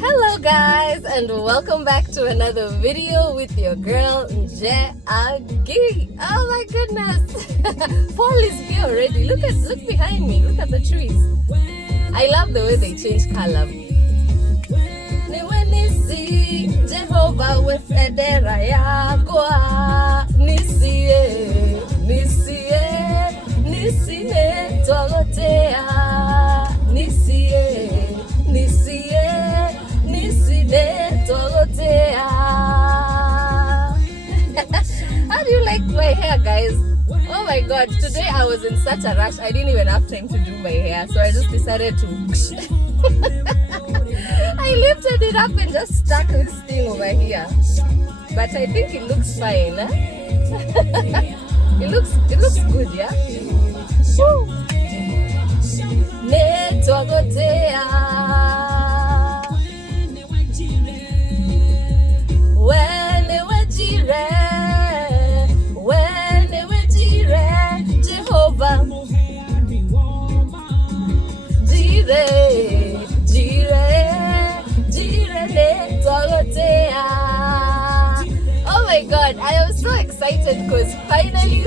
Hello guys, and welcome back to another video with your girl Nje Agi. Oh my goodness. Fall is here already. Look behind me. Look at the trees. I love the way they change color. Nisi Jehovah with Edera Yagwa Nisie Tolotea Nisie Tolotea. How do you like my hair, guys? Oh my god, today I was in such a rush. I didn't even have time to do my hair, so I just decided to I lifted it up and just stuck this thing over here. But I think it looks fine, huh? It looks good, yeah? Woo! Jehovah Oh my god, I am so excited because finally,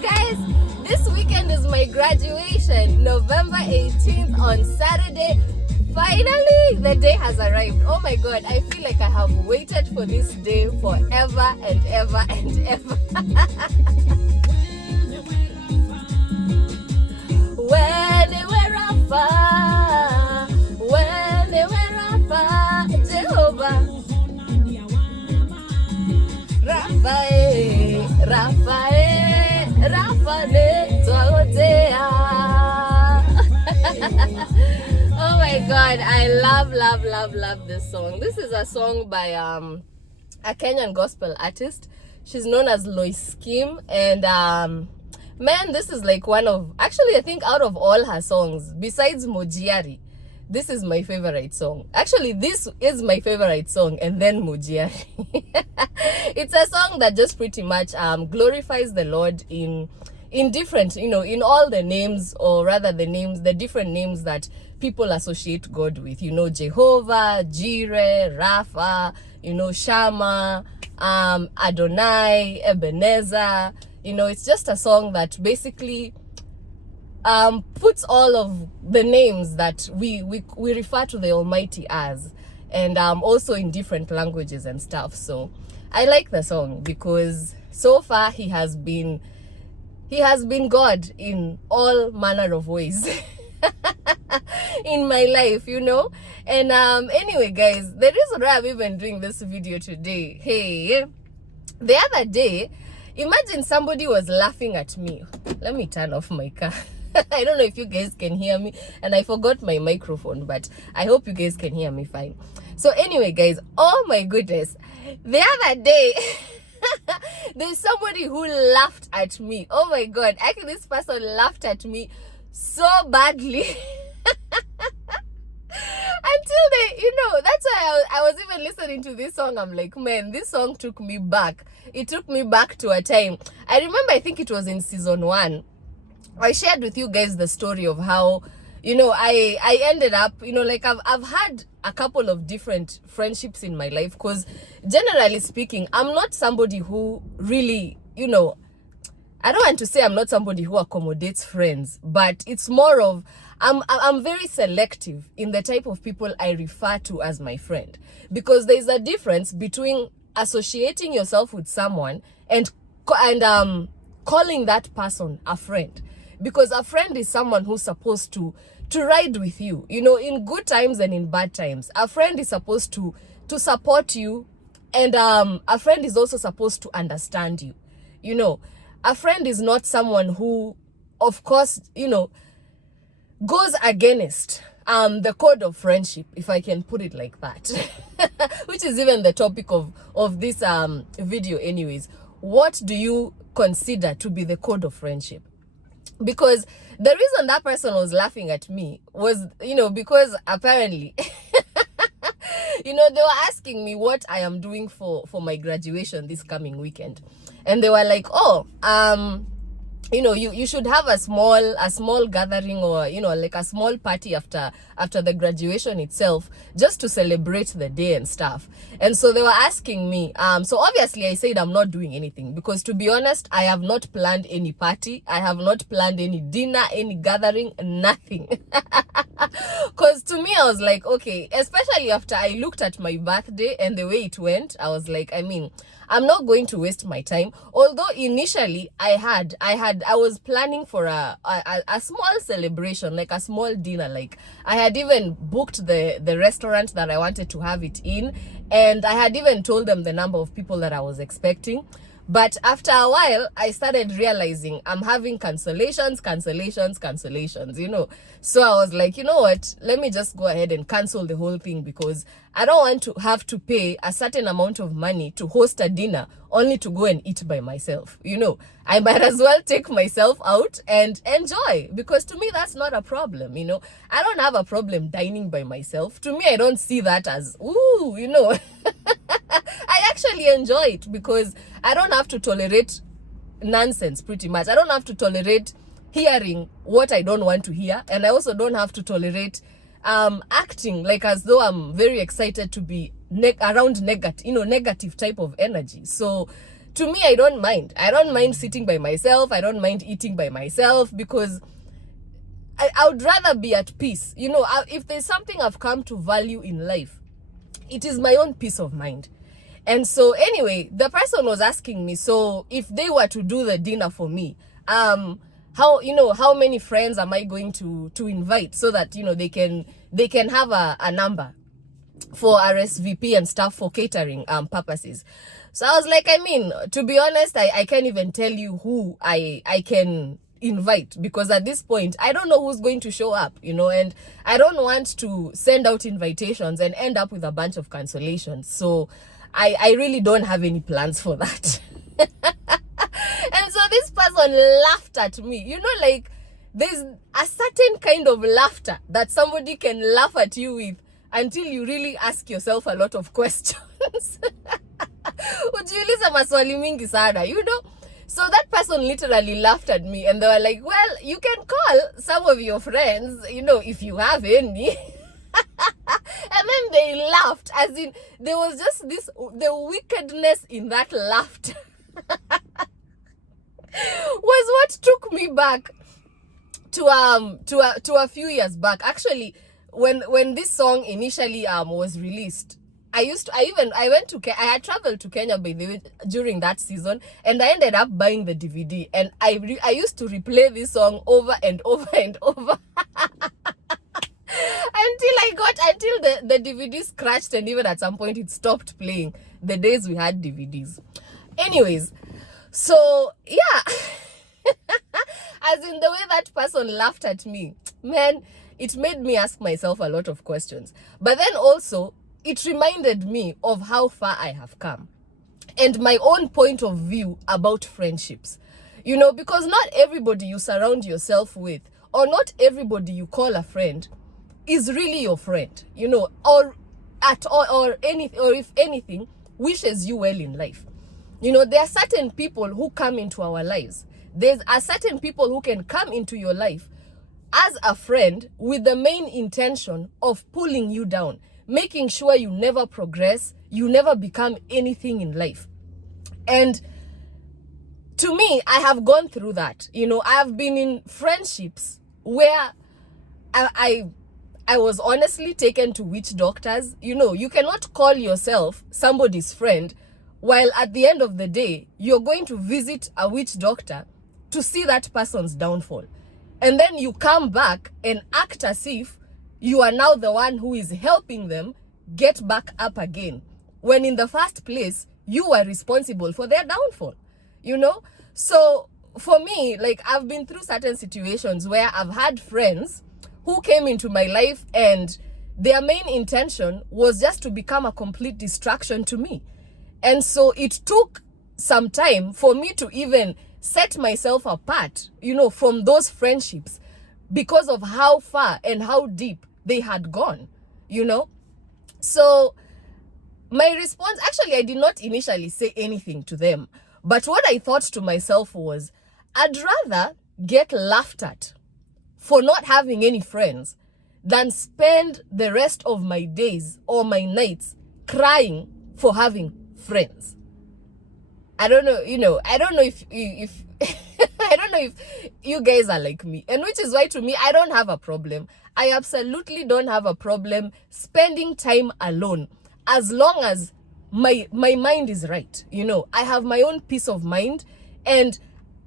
guys, this weekend is my graduation, November 18th on Saturday. Finally, the day has arrived. Oh my god, I feel like I have waited for this day forever and ever and ever. When they were Rafa, Jehovah. Oh my god, I love this song. This is a song by a Kenyan gospel artist. She's known as Loise Kim, and man, this is like one of, actually I think out of all her songs besides Mojiari, this is my favorite song. Actually, this is my favorite song, and then Mojiari. It's a song that just pretty much glorifies the Lord in different, in all the names, or rather the different names that people associate God with. Jehovah, Jireh, Rapha, Shammah, Adonai, Ebenezer. It's just a song that basically puts all of the names that we refer to the Almighty as, and also in different languages and stuff. So I like the song because so far he has been God in all manner of ways in my life, and anyway guys, the reason why I'm even doing this video today, hey, the other day, imagine somebody was laughing at me. Let me turn off my car. I don't know if you guys can hear me, and I forgot my microphone, but I hope you guys can hear me fine. So anyway guys, oh my goodness, the other day there's somebody who laughed at me. Oh my god, actually this person laughed at me so badly until they, that's why I was even listening to this song. I'm like, man, this song took me back. It took me back to a time. I remember, I think it was in season 1. I shared with you guys the story of how, I ended up, like I've had a couple of different friendships in my life, because generally speaking, I'm not somebody who really, I don't want to say I'm not somebody who accommodates friends, but it's more of, I'm very selective in the type of people I refer to as my friend, because there's a difference between associating yourself with someone and calling that person a friend. Because a friend is someone who's supposed to ride with you, in good times and in bad times. A friend is supposed to support you, and a friend is also supposed to understand you. A friend is not someone who, of course, goes against the code of friendship, if I can put it like that. Which is even the topic of this video anyways. What do you consider to be the code of friendship? Because the reason that person was laughing at me was, because apparently, they were asking me what I am doing for my graduation this coming weekend. And they were like, oh, you should have a small gathering, or like a small party after the graduation itself, just to celebrate the day and stuff. And so they were asking me, so obviously I said I'm not doing anything, because to be honest, I have not planned any party, I have not planned any dinner, any gathering, nothing. Because to me, I was like, okay, especially after I looked at my birthday and the way it went, I was like, I mean, I'm not going to waste my time. Although initially I was planning for a small celebration, like a small dinner. Like, I had even booked the restaurant that I wanted to have it in, and I had even told them the number of people that I was expecting. But after a while, I started realizing I'm having cancellations. So I was like, you know what? Let me just go ahead and cancel the whole thing, because I don't want to have to pay a certain amount of money to host a dinner only to go and eat by myself. I might as well take myself out and enjoy, because to me, that's not a problem. I don't have a problem dining by myself. To me, I don't see that as, ooh, I actually enjoy it, because I don't have to tolerate nonsense, pretty much. I don't have to tolerate hearing what I don't want to hear, and I also don't have to tolerate acting like as though I'm very excited to be around negative type of energy. So to me, I don't mind sitting by myself, I don't mind eating by myself, because I would rather be at peace. If there's something I've come to value in life, it is my own peace of mind. And so anyway, the person was asking me, so if they were to do the dinner for me, how many friends am I going to invite, so that they can have a number for RSVP and stuff for catering purposes. So I was like, I mean, to be honest, I can't even tell you who I can invite, because at this point I don't know who's going to show up, and I don't want to send out invitations and end up with a bunch of cancellations. So I really don't have any plans for that. And so this person laughed at me. Like, there's a certain kind of laughter that somebody can laugh at you with until you really ask yourself a lot of questions. Ujiuliza maswali mingi sana, So that person literally laughed at me, and they were like, well, you can call some of your friends, if you have any. And then they laughed, as in, there was just the wickedness in that laughter was what took me back to a few years back. Actually, when this song initially was released, I had traveled to Kenya, by the way, during that season, and I ended up buying the DVD, and I used to replay this song over and over and over until the DVD scratched, and even at some point it stopped playing, the days we had DVDs. Anyways, so yeah, as in the way that person laughed at me, man, it made me ask myself a lot of questions. But then also, it reminded me of how far I have come and my own point of view about friendships. Because not everybody you surround yourself with, or not everybody you call a friend, is really your friend, or if anything, wishes you well in life. There are certain people who come into our lives. There's a certain people who can come into your life as a friend with the main intention of pulling you down, making sure you never progress, you never become anything in life. And to me, I have gone through that. I have been in friendships where I was honestly taken to witch doctors. You cannot call yourself somebody's friend while at the end of the day, you're going to visit a witch doctor to see that person's downfall. And then you come back and act as if you are now the one who is helping them get back up again, when in the first place, you were responsible for their downfall, So for me, like, I've been through certain situations where I've had friends who came into my life and their main intention was just to become a complete distraction to me. And so it took some time for me to even set myself apart, from those friendships, because of how far and how deep they had gone, So my response, actually, I did not initially say anything to them. But what I thought to myself was, I'd rather get laughed at for not having any friends than spend the rest of my days or my nights crying for having friends. I don't know, I don't know if I don't know if you guys are like me, and which is why to me, I don't have a problem. I absolutely don't have a problem spending time alone as long as my mind is right. I have my own peace of mind, and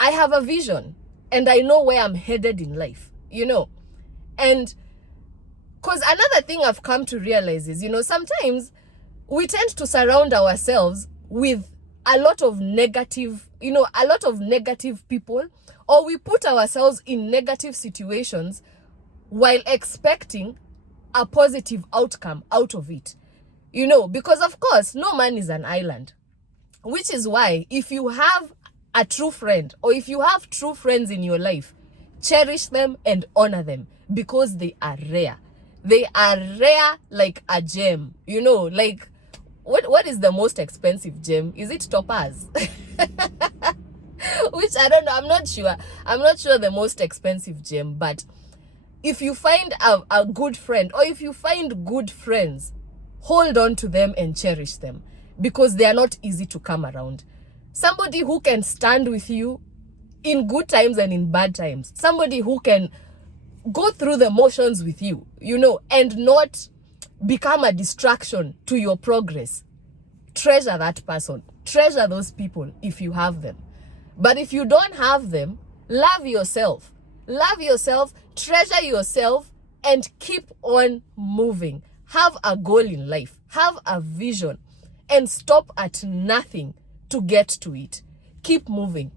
I have a vision, and I know where I'm headed in life, and because another thing I've come to realize is, sometimes we tend to surround ourselves with a lot of negative people, or we put ourselves in negative situations while expecting a positive outcome out of it. Because of course, no man is an island, which is why if you have a true friend, or if you have true friends in your life, cherish them and honor them, because they are rare. They are rare like a gem, like what is the most expensive gem? Is it topaz? Which I don't know, I'm not sure the most expensive gem. But if you find a good friend, or if you find good friends, hold on to them and cherish them, because they are not easy to come around. Somebody who can stand with you in good times and in bad times. Somebody who can go through the motions with you, and not become a distraction to your progress. Treasure that person. Treasure those people if you have them. But if you don't have them, love yourself. Love yourself, treasure yourself, and keep on moving. Have a goal in life. Have a vision, and stop at nothing to get to it. Keep moving.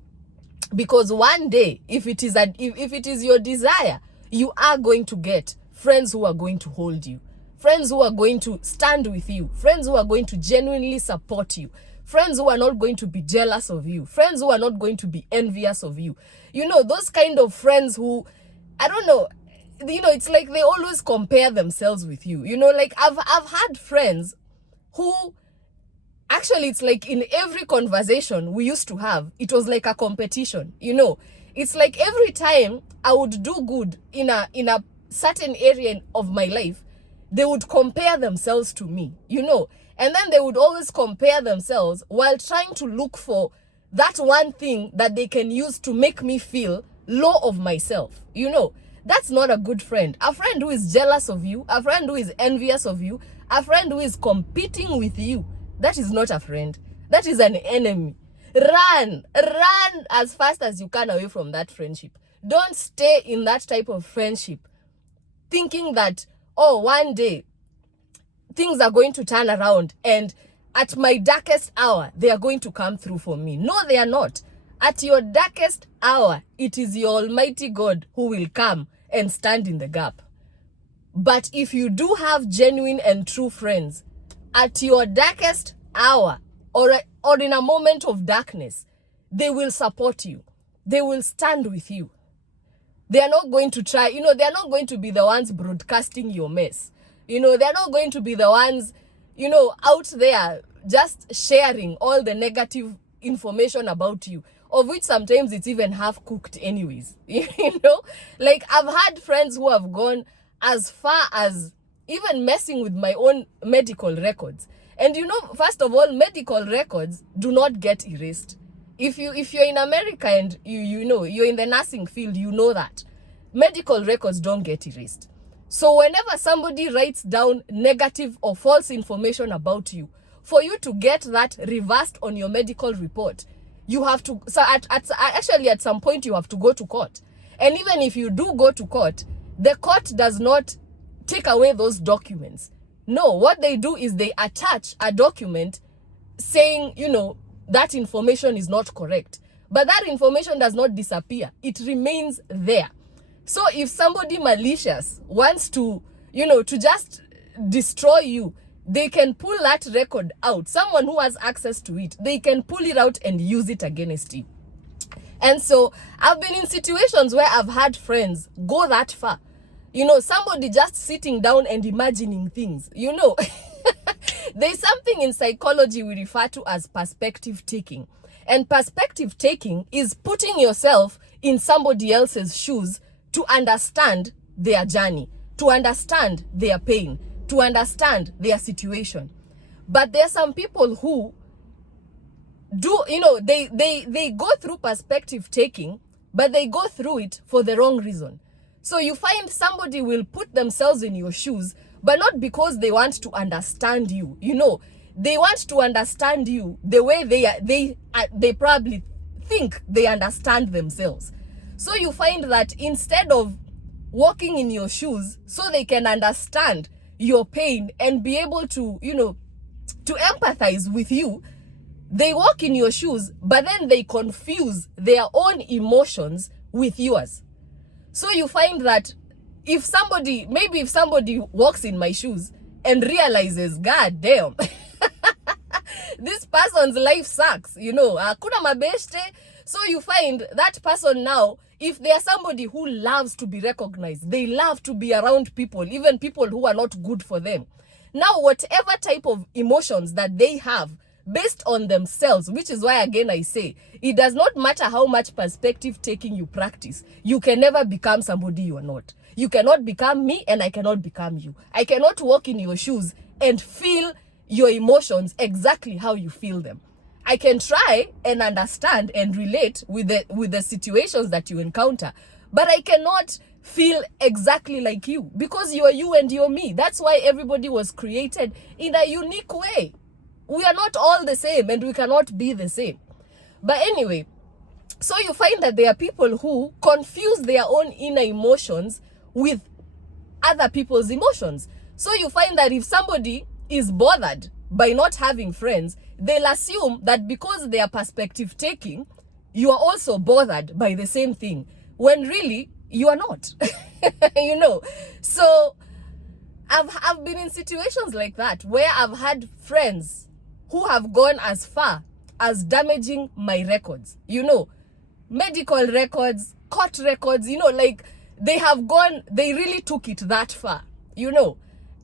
Because one day, if it is your desire, you are going to get friends who are going to hold you, friends who are going to stand with you, friends who are going to genuinely support you, friends who are not going to be jealous of you, friends who are not going to be envious of you. Those kind of friends who, I don't know, it's like they always compare themselves with you. Like I've had friends who, actually, it's like in every conversation we used to have, it was like a competition. It's like every time I would do good in a certain area of my life, they would compare themselves to me, and then they would always compare themselves while trying to look for that one thing that they can use to make me feel low of myself. That's not a good friend. A friend who is jealous of you, a friend who is envious of you, a friend who is competing with you, that is not a friend. That is an enemy. Run as fast as you can away from that friendship. Don't stay in that type of friendship thinking that, oh, one day things are going to turn around and at my darkest hour, they are going to come through for me. No, they are not. At your darkest hour, it is your Almighty God who will come and stand in the gap. But if you do have genuine and true friends, at your darkest hour, or in a moment of darkness, they will support you. They will stand with you. They are not going to try, they are not going to be the ones broadcasting your mess. They are not going to be the ones, out there just sharing all the negative information about you, of which sometimes it's even half cooked anyways. Like I've had friends who have gone as far as even messing with my own medical records. And first of all, medical records do not get erased. If you're in America and you're in the nursing field, that medical records don't get erased. So whenever somebody writes down negative or false information about you, for you to get that reversed on your medical report, you have to, actually at some point you have to go to court. And even if you do go to court, the court does not take away those documents. No, what they do is they attach a document saying, that information is not correct. But that information does not disappear. It remains there. So if somebody malicious wants to, to just destroy you, they can pull that record out. Someone who has access to it, they can pull it out and use it against you. And so I've been in situations where I've had friends go that far. Somebody just sitting down and imagining things, There's something in psychology we refer to as perspective taking. And perspective taking is putting yourself in somebody else's shoes to understand their journey, to understand their pain, to understand their situation. But there are some people who do, they go through perspective taking, but they go through it for the wrong reason. So you find somebody will put themselves in your shoes, but not because they want to understand you. They want to understand you the way they probably think they understand themselves. So you find that instead of walking in your shoes so they can understand your pain and be able to, to empathize with you, they walk in your shoes, but then they confuse their own emotions with yours. So you find that if somebody walks in my shoes and realizes, God damn, this person's life sucks, hakuna mabeshte. So you find that person now, if they are somebody who loves to be recognized, they love to be around people, even people who are not good for them. Now, whatever type of emotions that they have based on themselves, which is why, again, I say, it does not matter how much perspective taking you practice. You can never become somebody you are not. You cannot become me, and I cannot become you. I cannot walk in your shoes and feel your emotions exactly how you feel them. I can try and understand and relate with the situations that you encounter, but I cannot feel exactly like you, because you are you and you're me. That's why everybody was created in a unique way. We are not all the same, and we cannot be the same. But anyway, so you find that there are people who confuse their own inner emotions with other people's emotions. So you find that if somebody is bothered by not having friends, they'll assume that because they are perspective taking, you are also bothered by the same thing, when really you are not. So I've been in situations like that where I've had friends who have gone as far as damaging my records, medical records, court records, like they really took it that far,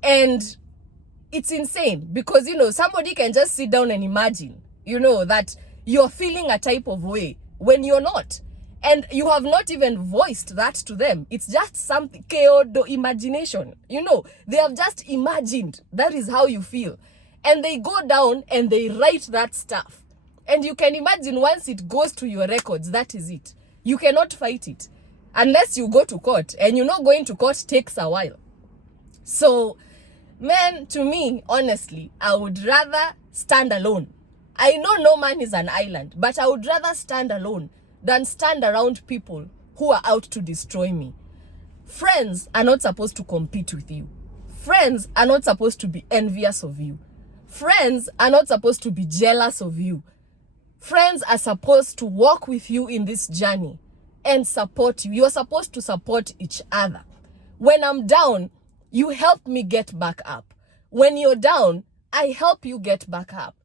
and it's insane, because, somebody can just sit down and imagine, that you're feeling a type of way when you're not. And you have not even voiced that to them. It's just something, imagination. They have just imagined that is how you feel. And they go down and they write that stuff. And you can imagine once it goes to your records, that is it. You cannot fight it unless you go to court. And going to court takes a while. So, man, to me, honestly, I would rather stand alone. I know no man is an island, but I would rather stand alone than stand around people who are out to destroy me. Friends are not supposed to compete with you. Friends are not supposed to be envious of you. Friends are not supposed to be jealous of you. Friends are supposed to walk with you in this journey and support you. You're supposed to support each other. When I'm down, you help me get back up. When you're down, I help you get back up.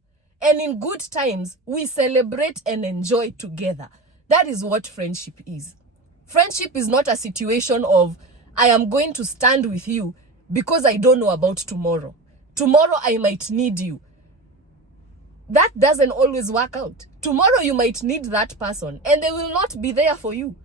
And in good times, we celebrate and enjoy together. That is what friendship is. Friendship is not a situation of, I am going to stand with you because I don't know about tomorrow. Tomorrow I might need you. That doesn't always work out. Tomorrow you might need that person and they will not be there for you.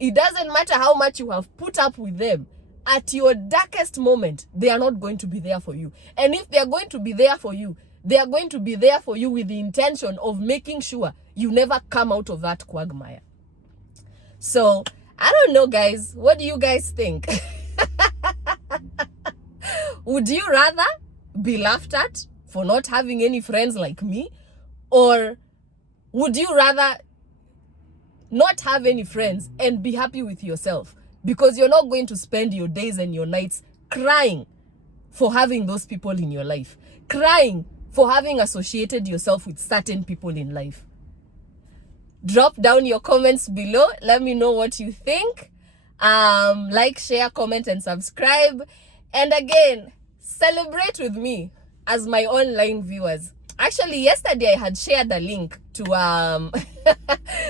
It doesn't matter how much you have put up with them. At your darkest moment, they are not going to be there for you. And if they are going to be there for you, they are going to be there for you with the intention of making sure you never come out of that quagmire. So, I don't know, guys. What do you guys think? Would you rather be laughed at for not having any friends like me? Or would you rather not have any friends and be happy with yourself? Because you're not going to spend your days and your nights crying for having those people in your life. Crying for having associated yourself with certain people in life. Drop down your comments below. Let me know what you think. Like, share, comment, and subscribe. And again, celebrate with me as my online viewers. Actually, yesterday I had shared a link to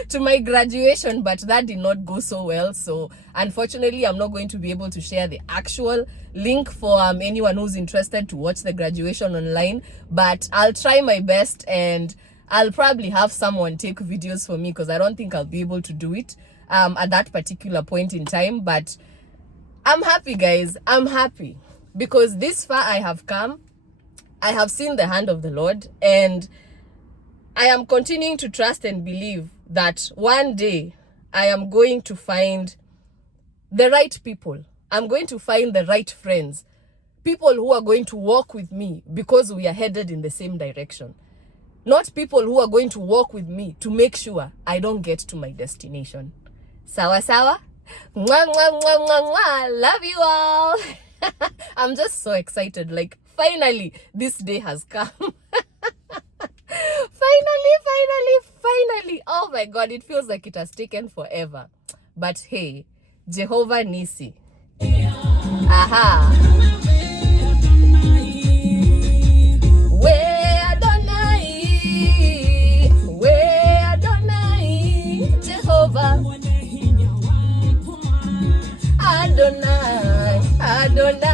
to my graduation, but that did not go so well. So unfortunately, I'm not going to be able to share the actual link for anyone who's interested to watch the graduation online. But I'll try my best and I'll probably have someone take videos for me because I don't think I'll be able to do it at that particular point in time. But I'm happy, guys. I'm happy because this far I have come. I have seen the hand of the Lord, and I am continuing to trust and believe that one day I am going to find the right people. I'm going to find the right friends. People who are going to walk with me because we are headed in the same direction. Not people who are going to walk with me to make sure I don't get to my destination. Sawa sawa? Mwah, mwah, mwah, mwah, mwah. Love you all. I'm just so excited. Like, finally, this day has come. Finally. Oh my God, it feels like it has taken forever. But hey, Jehovah Nisi. Aha. Where Adonai, Jehovah. Adonai.